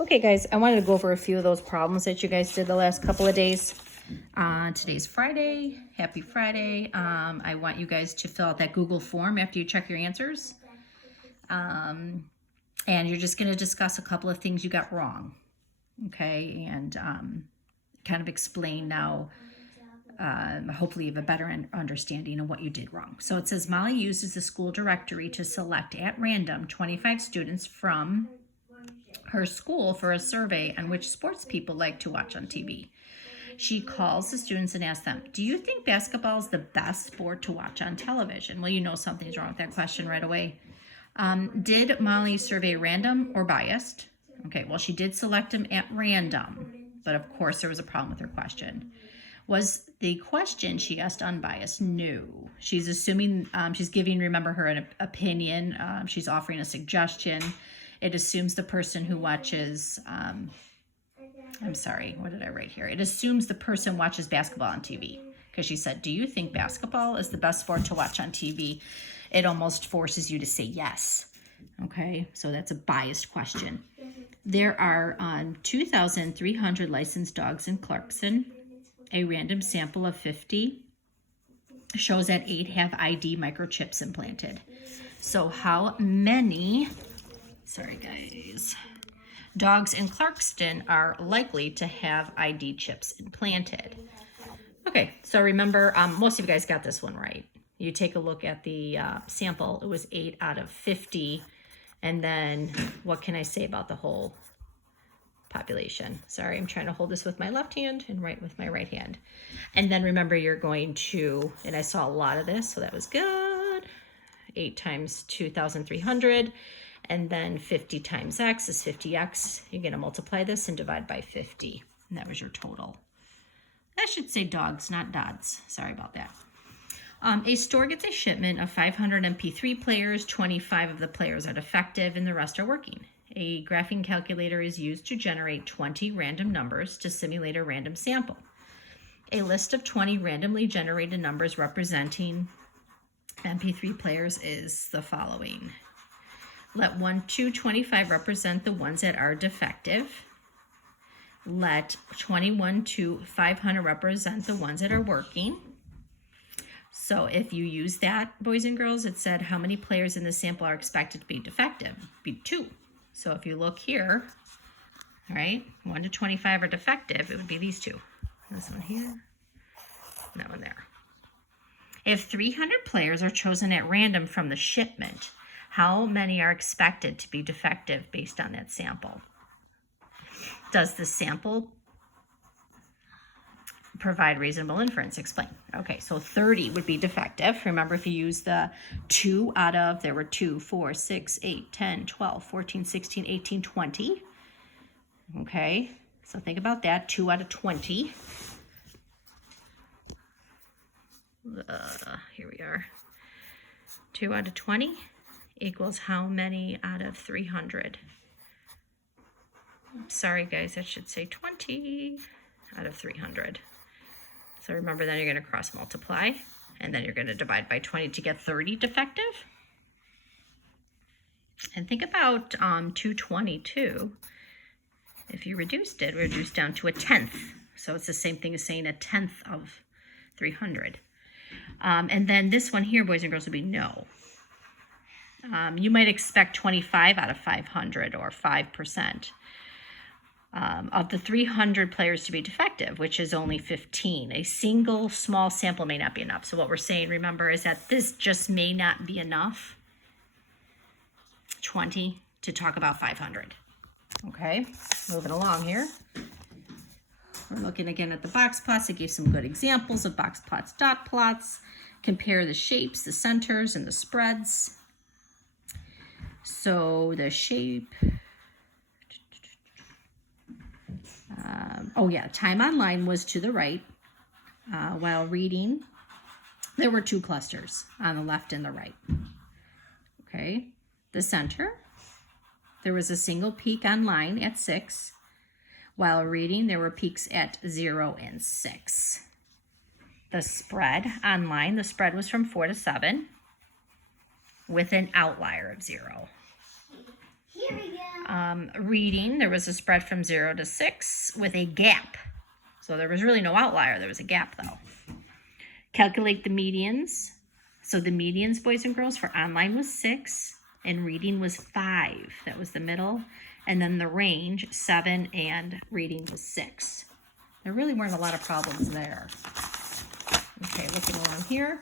Okay, guys, I wanted to go over a few of those problems that you guys did the last couple of days. Today's Friday. Happy Friday. I want you guys to fill out that Google form after you check your answers. And you're just going to discuss a couple of things you got wrong. Okay, and kind of explain now. Hopefully you have a better understanding of what you did wrong. So it says Molly uses the school directory to select at random 25 students from her school for a survey on which sports people like to watch on TV. She calls the students and asks them, do you think basketball is the best sport to watch on television? Well, you know something's wrong with that question right away. Did Molly survey random or biased? Okay, well, she did select them at random, but of course there was a problem with her question. Was the question she asked unbiased? No. She's assuming, she's giving, remember, her an opinion. She's offering a suggestion. It assumes the person who watches, I'm sorry, what did I write here? It assumes the person watches basketball on TV. Because she said, do you think basketball is the best sport to watch on TV? It almost forces you to say yes. Okay, so that's a biased question. There are 2,300 licensed dogs in Clarkson. A random sample of 50 shows that 8 have ID microchips implanted. So how many, sorry guys, dogs in Clarkston are likely to have ID chips implanted? Okay, so remember, most of you guys got this one right. You take a look at the sample, it was 8 out of 50. And then what can I say about the whole population? Sorry, I'm trying to hold this with my left hand and write with my right hand. And then remember, you're going to, and I saw a lot of this, so that was good. 8 times 2,300, and then 50 times x is 50x. You're going to multiply this and divide by 50, and that was your total. That should say dogs, not dods. Sorry about that. A store gets a shipment of 500 MP3 players. 25 of the players are defective and the rest are working. A graphing calculator is used to generate 20 random numbers to simulate a random sample. A list of 20 randomly generated numbers representing MP3 players is the following. Let 1 to 25 represent the ones that are defective. Let 21 to 500 represent the ones that are working. So if you use that, boys and girls, it said how many players in the sample are expected to be defective? Be 2. So if you look here, all right, 1 to 25 are defective, it would be these 2. This one here, and that one there. If 300 players are chosen at random from the shipment, how many are expected to be defective based on that sample? Does the sample provide reasonable inference? Explain. Okay, so 30 would be defective. Remember, if you use the 2 out of, there were 2, 4, 6, 8, 10, 12, 14, 16, 18, 20. Okay, so think about that. 2 out of 20. Here we are. 2 out of 20 equals how many out of 300? Sorry, guys, that should say 20 out of 300. So remember, then you're going to cross multiply, and then you're going to divide by 20 to get 30 defective. And think about 222. If you reduced it, reduced down to a tenth. So it's the same thing as saying a tenth of 300. And then this one here, boys and girls, would be no. You might expect 25 out of 500 or 5%. Of the 300 players to be defective, which is only 15. A single small sample may not be enough. So what we're saying, remember, is that this just may not be enough, 20, to talk about 500. Okay, moving along here. We're looking again at the box plots. It gave some good examples of box plots, dot plots. Compare the shapes, the centers, and the spreads. So the shape... time online was to the right, while reading, there were 2 clusters on the left and the right. Okay, the center, there was a single peak online at 6, while reading, there were peaks at 0 and 6. The spread online, the spread was from 4 to 7, with an outlier of 0. Here we go. Reading, there was a spread from 0 to 6 with a gap. So there was really no outlier. There was a gap, though. Calculate the medians. So the medians, boys and girls, for online was 6, and reading was 5. That was the middle. And then the range, 7, and reading was 6. There really weren't a lot of problems there. Okay, looking along here.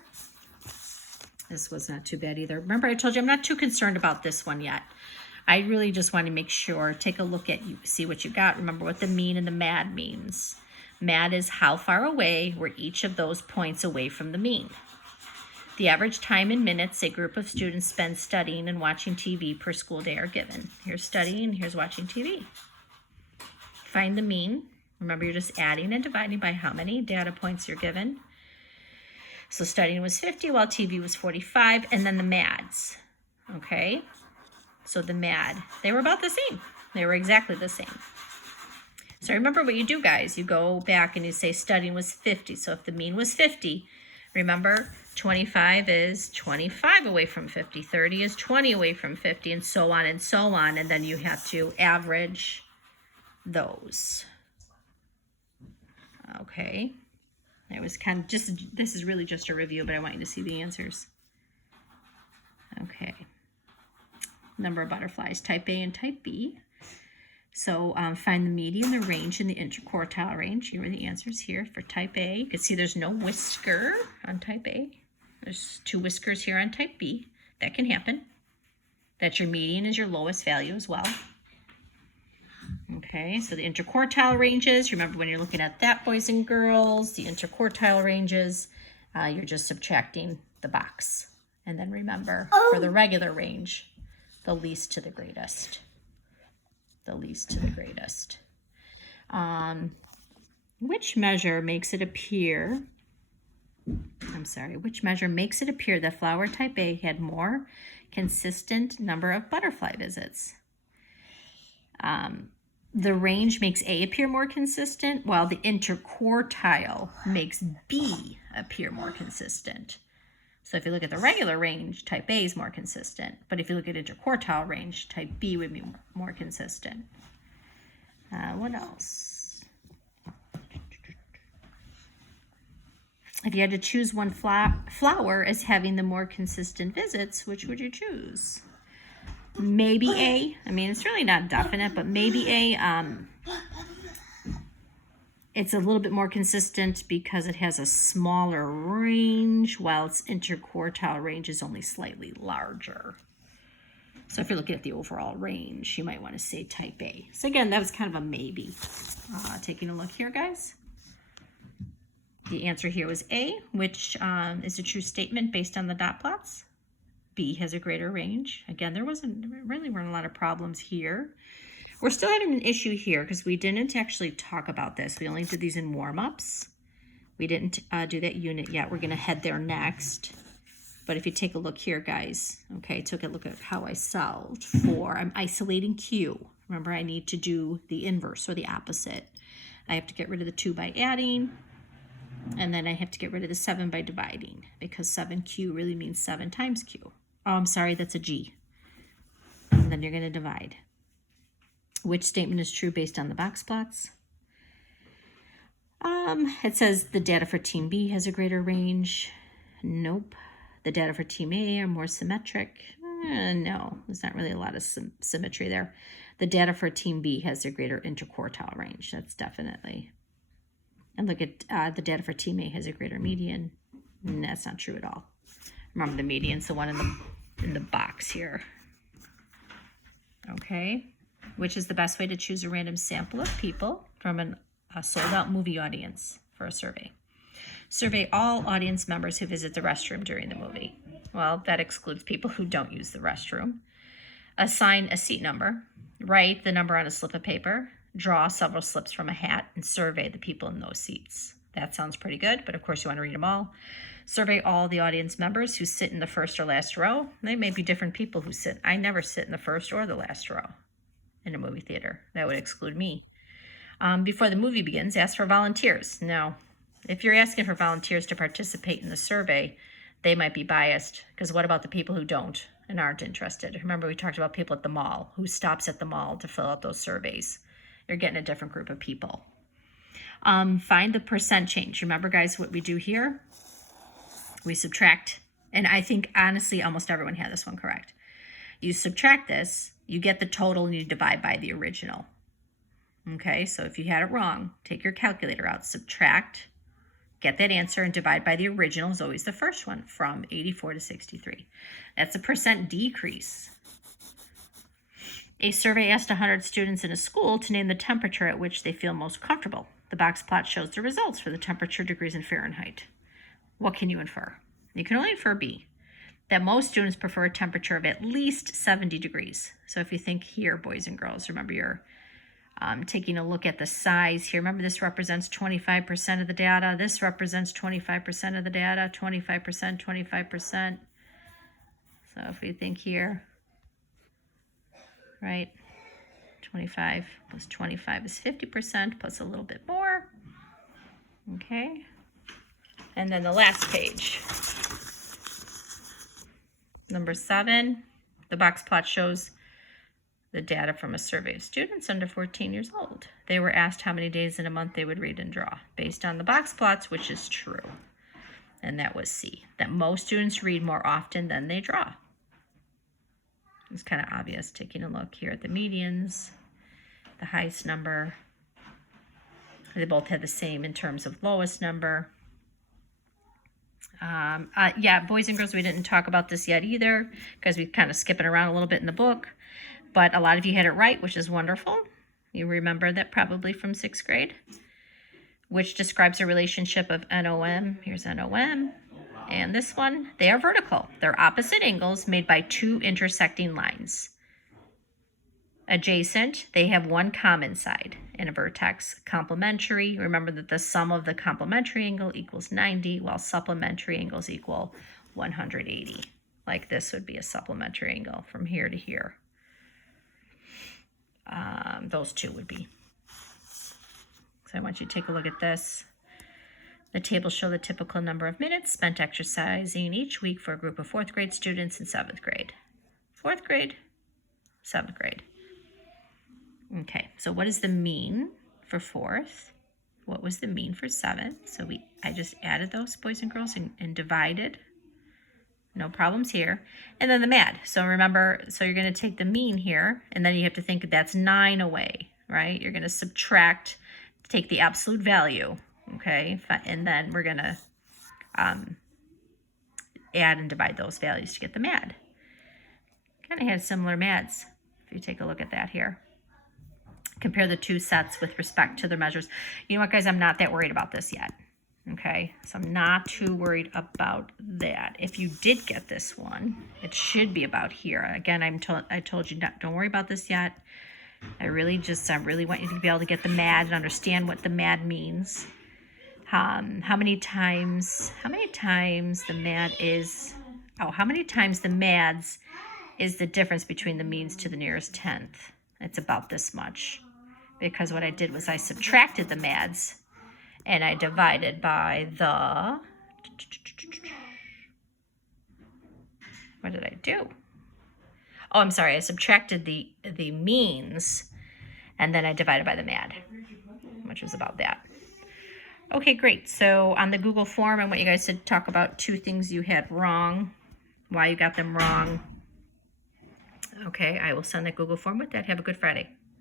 This was not too bad either. Remember, I told you I'm not too concerned about this one yet. I really just want to make sure, take a look at you, see what you got. Remember what the mean and the MAD means. MAD is how far away were each of those points away from the mean. The average time in minutes a group of students spend studying and watching TV per school day are given. Here's studying, here's watching TV. Find the mean. Remember, you're just adding and dividing by how many data points you're given. So studying was 50 while TV was 45, and then the MADs. Okay, so the MAD, they were about the same. They were exactly the same. So remember what you do, guys. You go back and you say studying was 50. So if the mean was 50, remember 25 is 25 away from 50, 30 is 20 away from 50, and so on and so on. And then you have to average those. Okay. It was kind of just, this is really just a review, but I want you to see the answers. Okay. Number of butterflies, type A and type B. So find the median, the range, and the interquartile range. Here are the answers here for type A. You can see there's no whisker on type A. There's 2 whiskers here on type B. That can happen. That your median is your lowest value as well. Okay, so the interquartile ranges, remember when you're looking at that, boys and girls, the interquartile ranges, you're just subtracting the box. And then remember, for the regular range, the least to the greatest. The least to the greatest. Which measure makes it appear that flower type A had more consistent number of butterfly visits? The range makes A appear more consistent, while the interquartile makes B appear more consistent. So if you look at the regular range, type A is more consistent. But if you look at interquartile range, type B would be more consistent. What else? If you had to choose one flower as having the more consistent visits, which would you choose? Maybe A. I mean, it's really not definite, but maybe A. It's a little bit more consistent because it has a smaller range, while its interquartile range is only slightly larger. So if you're looking at the overall range, you might want to say type A. So again, that was kind of a maybe. Taking a look here, guys. The answer here was A, which is a true statement based on the dot plots. B has a greater range. Again, there really weren't a lot of problems here. We're still having an issue here because we didn't actually talk about this. We only did these in warm-ups. We didn't do that unit yet. We're going to head there next. But if you take a look here, guys, okay, took a look at how I solved for, I'm isolating Q. Remember, I need to do the inverse or the opposite. I have to get rid of the 2 by adding, and then I have to get rid of the 7 by dividing, because 7Q really means 7 times Q. Oh, I'm sorry, that's a G. And then you're going to divide. Which statement is true based on the box plots? It says the data for team B has a greater range. Nope. The data for team A are more symmetric. No, there's not really a lot of symmetry there. The data for team B has a greater interquartile range. That's definitely. And look at the data for team A has a greater median. That's not true at all. Remember, the median's the one in the box here. Okay. Which is the best way to choose a random sample of people from a sold-out movie audience for a survey? Survey all audience members who visit the restroom during the movie. Well, that excludes people who don't use the restroom. Assign a seat number. Write the number on a slip of paper. Draw several slips from a hat and survey the people in those seats. That sounds pretty good, but of course you want to read them all. Survey all the audience members who sit in the first or last row. They may be different people who sit. I never sit in the first or the last row in a movie theater. That would exclude me. Before the movie begins, ask for volunteers. No, if you're asking for volunteers to participate in the survey, they might be biased, because what about the people who don't? and aren't interested. Remember, we talked about people at the mall. Who stops at the mall to fill out those surveys? You're getting a different group of people. Find the percent change. Remember, guys, what we do here? We subtract, and I think, honestly, almost everyone had this one correct. You subtract this, you get the total, and you divide by the original. Okay, so if you had it wrong, take your calculator out, subtract, get that answer, and divide by the original is always the first one, from 84 to 63. That's a percent decrease. A survey asked 100 students in a school to name the temperature at which they feel most comfortable. The box plot shows the results for the temperature degrees in Fahrenheit. What can you infer? You can only infer B, that most students prefer a temperature of at least 70 degrees. So if you think here, boys and girls, remember you're taking a look at the size here. Remember, this represents 25% of the data. This represents 25% of the data, 25%, 25%. So if we think here, right, 25 plus 25 is 50% plus a little bit more. Okay. And then the last page, number 7, the box plot shows the data from a survey of students under 14 years old. They were asked how many days in a month they would read and draw based on the box plots, which is true. And that was C, that most students read more often than they draw. It's kind of obvious taking a look here at the medians, the highest number. They both had the same in terms of lowest number. Yeah, boys and girls, we didn't talk about this yet either because we kind of skipping around a little bit in the book. But a lot of you had it right, which is wonderful. You remember that probably from 6th grade, which describes a relationship of NOM. Here's NOM. And this one, they are vertical. They're opposite angles made by 2 intersecting lines. Adjacent, they have one common side and a vertex. Complementary, remember that the sum of the complementary angle equals 90, while supplementary angles equal 180. Like this would be a supplementary angle from here to here. Those two would be. So I want you to take a look at this. The tables show the typical number of minutes spent exercising each week for a group of 4th grade students in 7th grade. 4th grade, 7th grade. Okay, so what is the mean for 4th? What was the mean for 7th? So I just added those, boys and girls, and divided. No problems here. And then the MAD. So remember, so you're going to take the mean here, and then you have to think that's 9 away, right? You're going to subtract, take the absolute value, okay? And then we're going to add and divide those values to get the MAD. Kind of had similar MADs, if you take a look at that here. Compare the 2 sets with respect to their measures. You know what, guys? I'm not that worried about this yet. Okay, so I'm not too worried about that. If you did get this one, it should be about here. Again, I told you don't worry about this yet. I really want you to be able to get the MAD and understand what the MAD means. How many times the MAD is? Oh, how many times the MADs is the difference between the means to the nearest 10th? It's about this much, because what I did was I subtracted the MADs. And I divided by the, what did I do? Oh, I'm sorry, I subtracted the means, and then I divided by the MAD, which was about that. Okay, great. So on the Google form, I want you guys to talk about 2 things you had wrong, why you got them wrong. Okay, I will send the Google form with that. Have a good Friday.